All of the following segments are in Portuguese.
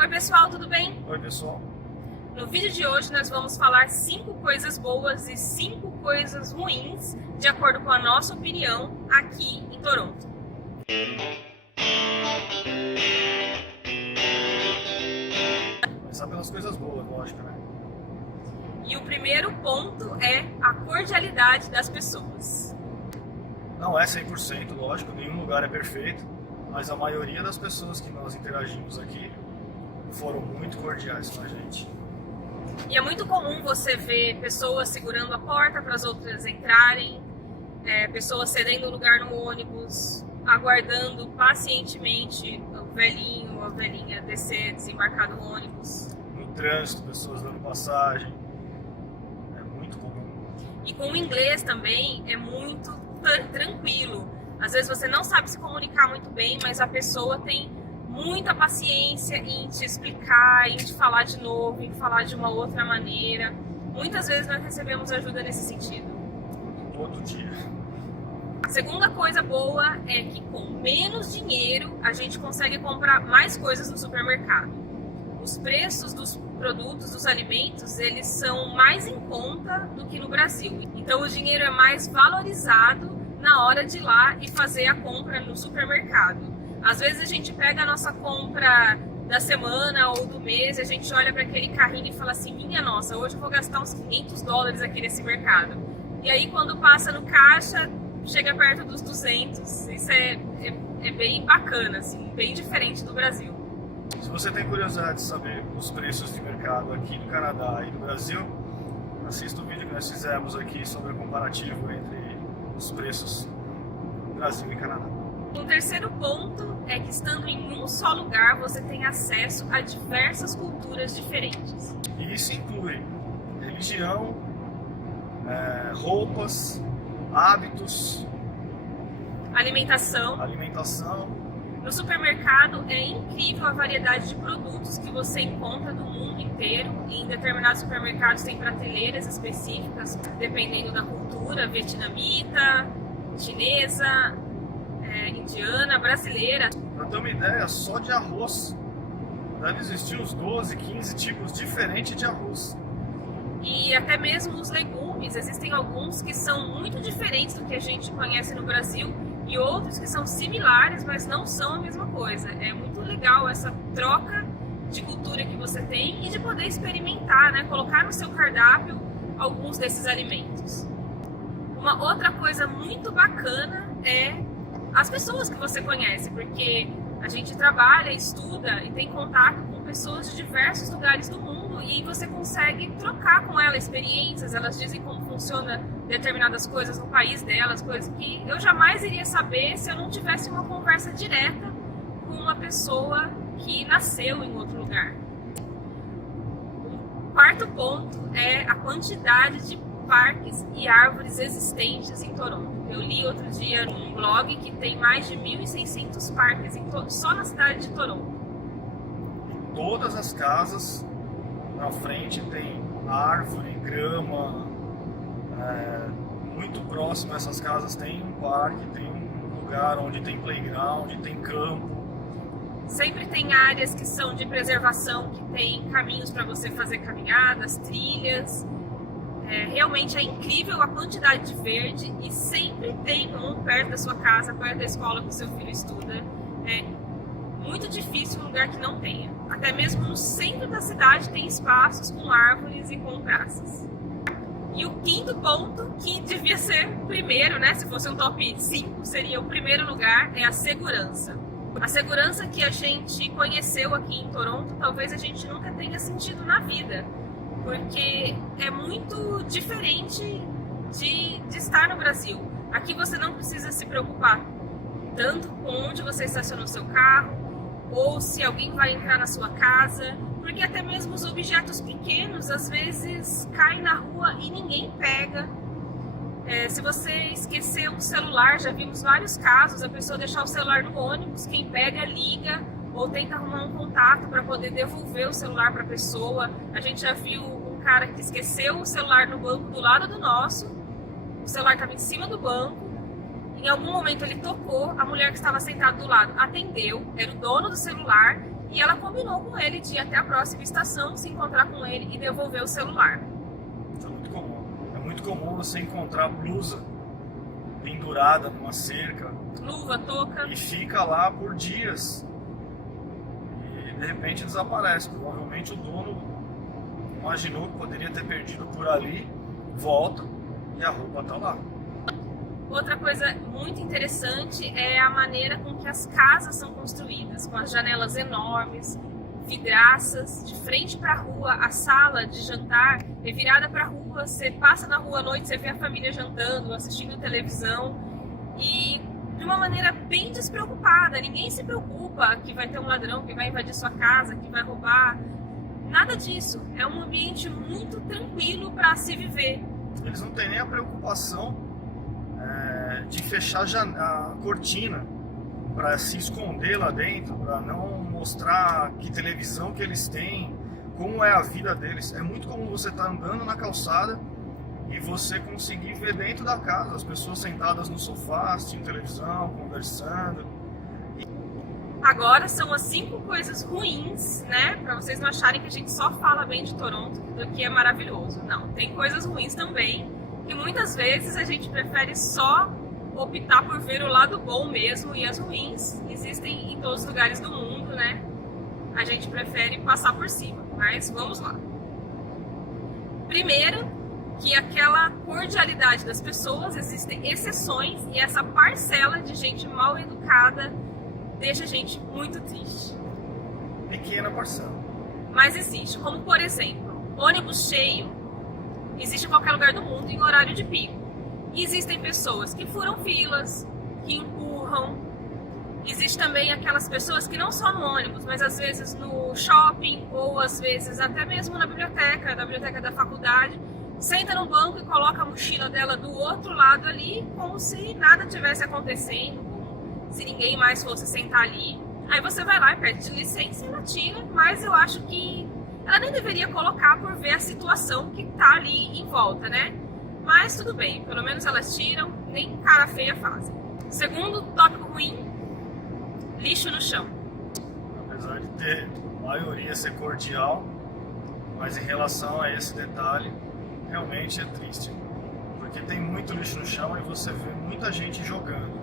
Oi pessoal, tudo bem? Oi pessoal. No vídeo de hoje nós vamos falar 5 coisas boas e 5 coisas ruins, de acordo com a nossa opinião, aqui em Toronto. Começar pelas coisas boas, lógico, né? E o primeiro ponto é a cordialidade das pessoas. Não é 100%, lógico, nenhum lugar é perfeito, mas a maioria das pessoas que nós interagimos aqui foram muito cordiais com a gente. E é muito comum você ver pessoas segurando a porta para as outras entrarem, pessoas cedendo lugar no ônibus, aguardando pacientemente o velhinho ou a velhinha descer, desembarcar do ônibus. No trânsito, pessoas dando passagem, é muito comum. E com o inglês também é muito tranquilo. Às vezes você não sabe se comunicar muito bem, mas a pessoa tem muita paciência em te explicar, em te falar de novo, em falar de uma outra maneira. Muitas vezes nós recebemos ajuda nesse sentido. Todo dia. A segunda coisa boa é que com menos dinheiro a gente consegue comprar mais coisas no supermercado. Os preços dos produtos, dos alimentos, eles são mais em conta do que no Brasil. Então o dinheiro é mais valorizado na hora de ir lá e fazer a compra no supermercado. Às vezes a gente pega a nossa compra da semana ou do mês e a gente olha para aquele carrinho e fala assim, minha nossa, hoje eu vou gastar uns $500 aqui nesse mercado. E aí quando passa no caixa, chega perto dos 200. Isso é bem bacana, assim, bem diferente do Brasil. Se você tem curiosidade de saber os preços de mercado aqui no Canadá e no Brasil, assista o vídeo que nós fizemos aqui sobre o comparativo entre os preços no Brasil e Canadá. Um terceiro ponto é que estando em um só lugar você tem acesso a diversas culturas diferentes. E isso inclui religião, roupas, hábitos, alimentação. No supermercado é incrível a variedade de produtos que você encontra do mundo inteiro. Em determinados supermercados tem prateleiras específicas, dependendo da cultura, vietnamita, chinesa, indiana, brasileira. Para ter uma ideia, só de arroz deve existir uns 12, 15 tipos diferentes de arroz. E até mesmo os legumes, existem alguns que são muito diferentes do que a gente conhece no Brasil e outros que são similares, mas não são a mesma coisa. É muito legal essa troca de cultura que você tem e de poder experimentar, né? Colocar no seu cardápio alguns desses alimentos. Uma outra coisa muito bacana é as pessoas que você conhece, porque a gente trabalha, estuda e tem contato com pessoas de diversos lugares do mundo e você consegue trocar com elas experiências, elas dizem como funciona determinadas coisas no país delas, coisas que eu jamais iria saber se eu não tivesse uma conversa direta com uma pessoa que nasceu em outro lugar. O quarto ponto é a quantidade de parques e árvores existentes em Toronto. Eu li outro dia num blog que tem mais de 1.600 parques só na cidade de Toronto. E todas as casas na frente tem árvore, grama, muito próximo a essas casas tem um parque, tem um lugar onde tem playground, tem campo. Sempre tem áreas que são de preservação, que tem caminhos para você fazer caminhadas, trilhas. Realmente é incrível a quantidade de verde e sempre tem um perto da sua casa, perto da escola que o seu filho estuda. É muito difícil um lugar que não tenha. Até mesmo no centro da cidade tem espaços com árvores e com praças. E o quinto ponto, que devia ser o primeiro, né? Se fosse um top 5, seria o primeiro lugar, é a segurança. A segurança que a gente conheceu aqui em Toronto, talvez a gente nunca tenha sentido na vida. Porque é muito diferente de estar no Brasil. Aqui você não precisa se preocupar tanto com onde você estacionou seu carro ou se alguém vai entrar na sua casa, porque até mesmo os objetos pequenos às vezes caem na rua e ninguém pega. Se você esquecer um celular, já vimos vários casos, a pessoa deixar o celular no ônibus, quem pega liga ou tenta arrumar um contato para poder devolver o celular para a pessoa. A gente já viu um cara que esqueceu o celular no banco do lado do nosso, o celular estava em cima do banco, em algum momento ele tocou, a mulher que estava sentada do lado atendeu, era o dono do celular, e ela combinou com ele de ir até a próxima estação, se encontrar com ele e devolver o celular. Isso é muito comum. É muito comum você encontrar blusa pendurada numa cerca, Luva, touca. e fica lá por dias e de repente desaparece. Provavelmente o dono imaginou que poderia ter perdido por ali, volta e a roupa está lá. Outra coisa muito interessante é a maneira com que as casas são construídas, com as janelas enormes, vidraças, de frente para a rua. A sala de jantar é virada para a rua, você passa na rua à noite, você vê a família jantando, assistindo televisão, e de uma maneira bem despreocupada. Ninguém se preocupa que vai ter um ladrão que vai invadir sua casa, que vai roubar. Nada disso. É um ambiente muito tranquilo para se viver. Eles não têm nem a preocupação de fechar a cortina para se esconder lá dentro, para não mostrar que televisão que eles têm, como é a vida deles. É muito comum você estar andando na calçada e você conseguir ver dentro da casa as pessoas sentadas no sofá, assistindo televisão, conversando. Agora são as 5 coisas ruins, né? Para vocês não acharem que a gente só fala bem de Toronto, do que é maravilhoso. Não, tem coisas ruins também, que muitas vezes a gente prefere só optar por ver o lado bom mesmo, e as ruins existem em todos os lugares do mundo, né? A gente prefere passar por cima, mas vamos lá. Primeiro, que aquela cordialidade das pessoas, existem exceções, e essa parcela de gente mal educada deixa a gente muito triste. Pequena parcela. Mas existe, como por exemplo, ônibus cheio existe em qualquer lugar do mundo em horário de pico. E existem pessoas que furam filas, que empurram. Existe também aquelas pessoas que não só no ônibus, mas às vezes no shopping, ou às vezes até mesmo na biblioteca da faculdade, senta no banco e coloca a mochila dela do outro lado ali, como se nada tivesse acontecendo, como se ninguém mais fosse sentar ali. Aí você vai lá e pede licença e ela tira, mas eu acho que ela nem deveria colocar por ver a situação que tá ali em volta, né? Mas tudo bem, pelo menos elas tiram, nem cara feia fazem. Segundo tópico ruim, lixo no chão. Apesar de ter a maioria ser cordial, mas em relação a esse detalhe, realmente é triste. Porque tem muito lixo no chão e você vê muita gente jogando.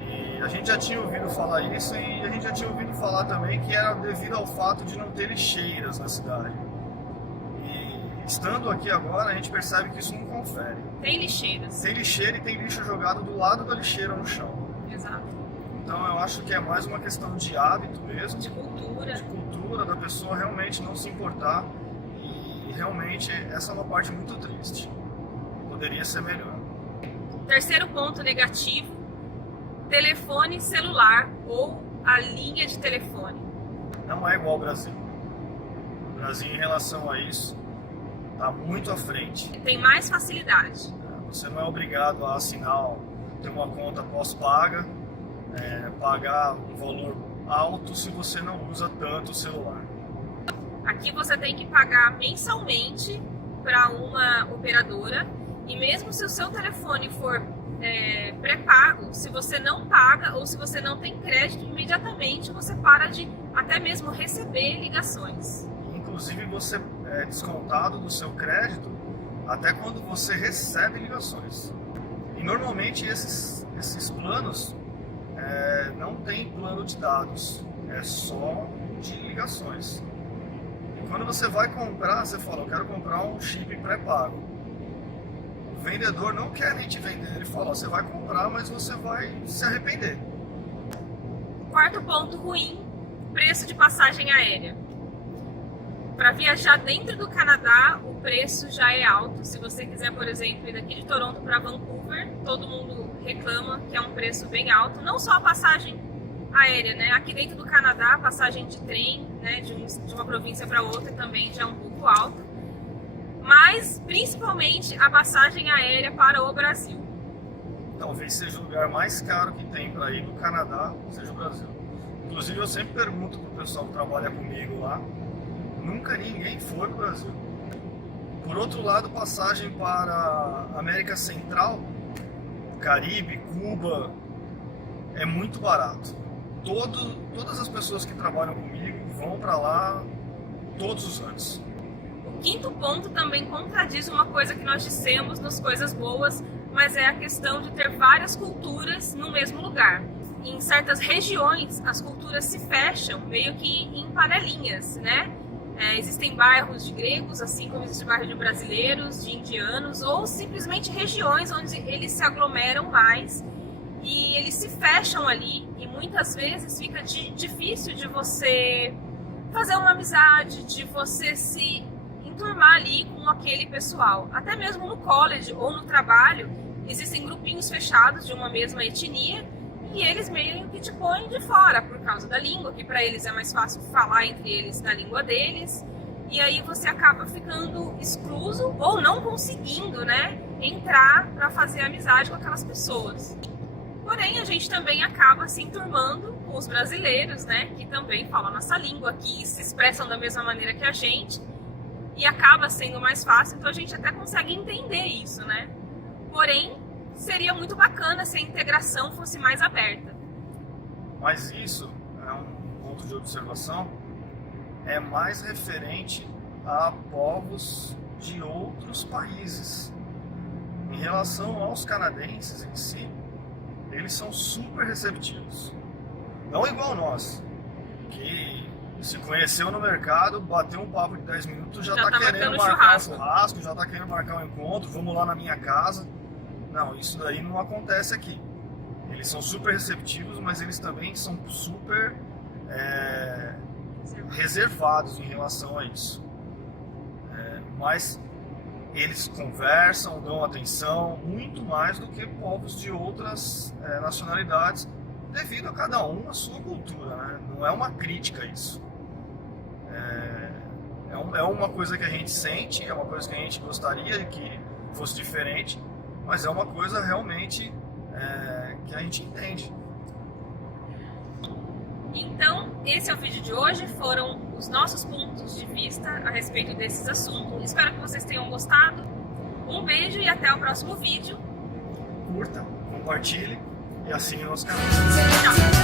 E a gente já tinha ouvido falar isso, e a gente já tinha ouvido falar também que era devido ao fato de não ter lixeiras na cidade. E estando aqui agora, a gente percebe que isso não confere. Tem lixeiras. Tem lixeira e tem lixo jogado do lado da lixeira no chão. Exato. Então eu acho que é mais uma questão de hábito mesmo. De cultura. De cultura, da pessoa realmente não se importar. E realmente essa é uma parte muito triste. Poderia ser melhor. Terceiro ponto negativo, telefone celular ou a linha de telefone. Não é igual ao Brasil. O Brasil, em relação a isso, está muito à frente. Tem mais facilidade. Você não é obrigado a assinar, ter uma conta pós-paga, pagar um valor alto se você não usa tanto o celular. Aqui você tem que pagar mensalmente para uma operadora, e mesmo se o seu telefone for pré-pago, se você não paga ou se você não tem crédito, imediatamente você para de até mesmo receber ligações. Inclusive você é descontado do seu crédito até quando você recebe ligações. E normalmente esses planos não tem plano de dados, é só de ligações. E quando você vai comprar, você fala, eu quero comprar um chip pré-pago. O vendedor não quer nem te vender, ele fala, você vai comprar, mas você vai se arrepender. Quarto ponto ruim, preço de passagem aérea. Para viajar dentro do Canadá, o preço já é alto. Se você quiser, por exemplo, ir daqui de Toronto para Vancouver, todo mundo reclama que é um preço bem alto. Não só a passagem aérea, né? Aqui dentro do Canadá, a passagem de trem, né, de uma província para outra também já é um pouco alta. Mas, principalmente, a passagem aérea para o Brasil. Talvez seja o lugar mais caro que tem para ir no Canadá, seja o Brasil. Inclusive, eu sempre pergunto para o pessoal que trabalha comigo lá, nunca ninguém foi para o Brasil. Por outro lado, passagem para a América Central, Caribe, Cuba, é muito barato. Todas as pessoas que trabalham comigo vão para lá todos os anos. O quinto ponto também contradiz uma coisa que nós dissemos nas coisas boas, mas é a questão de ter várias culturas no mesmo lugar. Em certas regiões, as culturas se fecham meio que em panelinhas, né? Existem bairros de gregos, assim como existe bairro de brasileiros, de indianos, ou simplesmente regiões onde eles se aglomeram mais e eles se fecham ali, e muitas vezes fica difícil de você fazer uma amizade, de você se enturmar ali com aquele pessoal. Até mesmo no college ou no trabalho, existem grupinhos fechados de uma mesma etnia e eles meio que te põem de fora por causa da língua, que para eles é mais fácil falar entre eles na língua deles, e aí você acaba ficando excluso ou não conseguindo, né, entrar para fazer amizade com aquelas pessoas. Porém, a gente também acaba se enturmando com os brasileiros, né, que também falam a nossa língua, que se expressam da mesma maneira que a gente, e acaba sendo mais fácil, então a gente até consegue entender isso, né? Porém, seria muito bacana se a integração fosse mais aberta. Mas isso é um ponto de observação, é mais referente a povos de outros países. Em relação aos canadenses em si, eles são super receptivos. Não igual nós, que se conheceu no mercado, bateu um papo de 10 minutos, já tá querendo marcar um churrasco, já tá querendo marcar um encontro, vamos lá na minha casa. Não, isso daí não acontece aqui. Eles são super receptivos, mas eles também são super reservados em relação a isso. Mas eles conversam, dão atenção, muito mais do que povos de outras nacionalidades, devido a cada um a sua cultura, né? Não é uma crítica isso. É uma coisa que a gente sente, é uma coisa que a gente gostaria que fosse diferente, mas é uma coisa realmente que a gente entende. Então, esse é o vídeo de hoje, foram os nossos pontos de vista a respeito desses assuntos. Espero que vocês tenham gostado. Um beijo e até o próximo vídeo. Curta, compartilhe e assine o nosso canal. Tchau!